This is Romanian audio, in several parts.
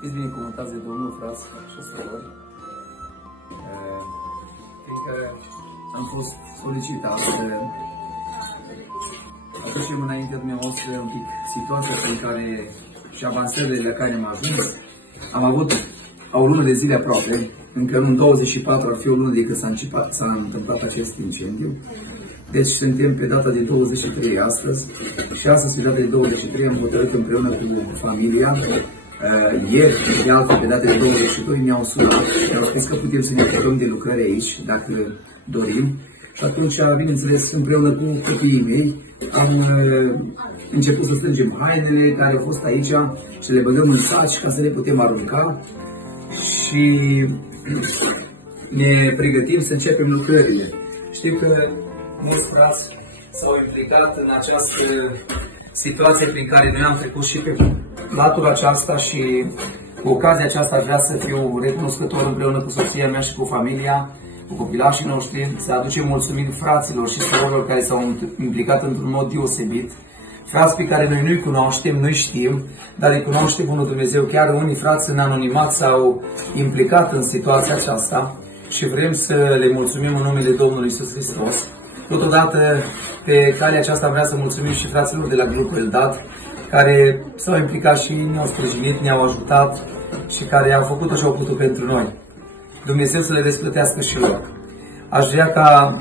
Fiți binecuvântați de Domnul, frați și surori, fiindcă am fost solicitat să aducem înaintea dumneavoastră un pic situația prin care și avansările la care am ajuns. Am avut o lună de zile aproape, încă în 24 ar fi o lună de când s-a întâmplat acest incendiu. Deci suntem pe data de 23 astăzi și astăzi, pe data de 23, am hotărât împreună cu familia. Ieri, de altfel, pe data de 22, mi-au sunat și au spus că putem să ne ocupăm de lucrări aici, dacă dorim. Și atunci, bineînțeles, împreună cu copiii mei, am început să strângem hainele care au fost aici și le băgăm în saci ca să le putem arunca și ne pregătim să începem lucrările. Știu că mulți frați s-au implicat în această situație prin care noi am trecut și pe latura aceasta și cu ocazia aceasta aș vrea să fiu recunoscător împreună cu soția mea și cu familia, cu copilașii noștri, să aducem mulțumiri fraților și surorilor care s-au implicat într-un mod deosebit. Frați pe care noi nu-i cunoaștem, nu-i știm, dar îi cunoaște Bunul Dumnezeu. Chiar unii frați în anonimat s-au implicat în situația aceasta și vrem să le mulțumim în numele Domnului Iisus Hristos. Totodată, pe calea aceasta vreau să mulțumim și fraților de la grupul Eldad, care s-au implicat și ne-au sprijinit, ne-au ajutat și care au făcut tot ce au putut pentru noi. Dumnezeu să le răsplătească și lor. Aș vrea ca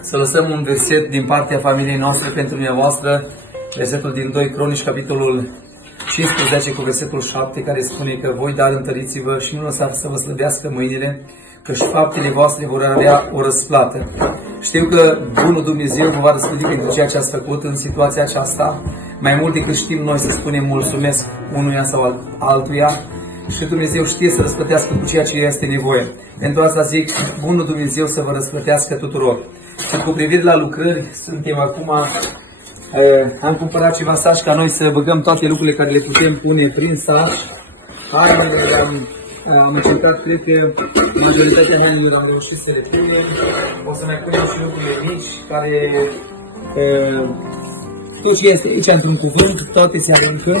să lăsăm un verset din partea familiei noastre pentru dumneavoastră, versetul din 2 Cronici, capitolul 15 cu versetul 7, care spune că voi, dar întăriți-vă și nu lăsați să vă slăbească mâinile, că și faptele voastre vor avea o răsplată. Știu că Bunul Dumnezeu vă va răsplăti pentru ceea ce ați făcut în situația aceasta, mai mult decât știm noi să spunem mulțumesc unuia sau altuia, și Dumnezeu știe să răsplătească cu ceea ce este nevoie. Pentru asta zic, Bunul Dumnezeu să vă răsplătească tuturor. Și cu privire la lucrări, suntem acum, am cumpărat ceva saci ca noi să băgăm toate lucrurile care le putem pune prin saci. Hainele am încercat, cred că majoritatea hainelor am reușit să le punem. O să mai punem și lucrurile mici care, tot ce este aici într-un cuvânt, toate se aruncă.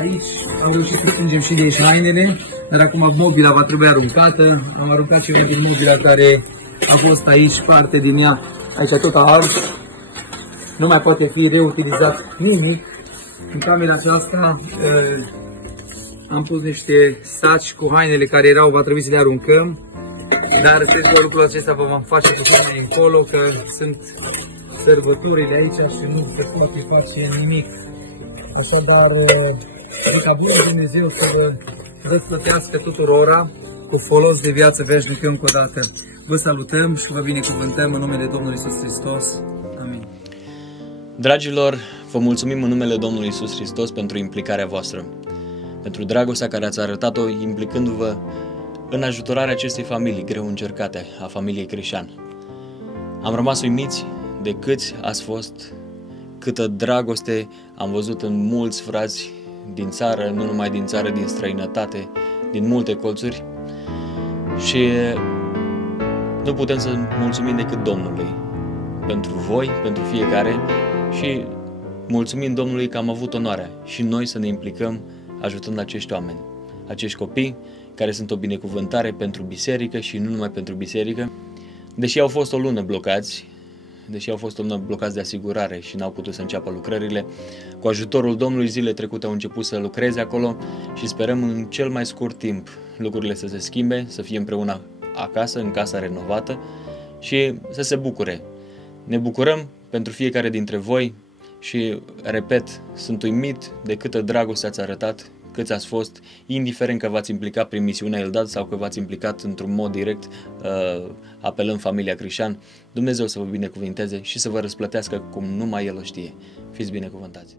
Aici am reușit să strângem și de aici hainele, dar acum mobila va trebui aruncată. Am aruncat ceva din mobila care a fost aici, parte din ea, aici tot a ars. Nu mai poate fi reutilizat nimic. În camera aceasta am pus niște saci cu hainele care erau, va trebui să le aruncăm. Dar cred că lucrul acesta vă vom face puțin mai încolo, că sunt sărbătorile aici și nu se poate face nimic. Așadar, ca Bunul Dumnezeu să vă răsplătească tuturora cu folos de viață veșnică încă o dată. Vă salutăm și vă binecuvântăm în numele Domnului Iisus Hristos. Amin. Dragilor, vă mulțumim în numele Domnului Iisus Hristos pentru implicarea voastră, pentru dragostea care ați arătat-o implicându-vă în ajutorarea acestei familii greu încercate, a familiei Crișan. Am rămas uimiți de câți ați fost, câtă dragoste am văzut în mulți frați din țară, nu numai din țară, din străinătate, din multe colțuri, și nu putem să mulțumim decât Domnului pentru voi, pentru fiecare, și mulțumim Domnului că am avut onoarea și noi să ne implicăm ajutând acești oameni, acești copii care sunt o binecuvântare pentru biserică și nu numai pentru biserică. Deși au fost o lună blocați, de asigurare și n-au putut să înceapă lucrările, cu ajutorul Domnului zilele trecute au început să lucreze acolo și sperăm în cel mai scurt timp lucrurile să se schimbe, să fie împreună acasă, în casa renovată și să se bucure. Ne bucurăm pentru fiecare dintre voi și, repet, sunt uimit de câtă dragoste ați arătat, câți ați fost, indiferent că v-ați implicat prin misiunea Eldad sau că v-ați implicat într-un mod direct apelând familia Crișan. Dumnezeu să vă binecuvinteze și să vă răsplătească cum numai El o știe. Fiți binecuvântați!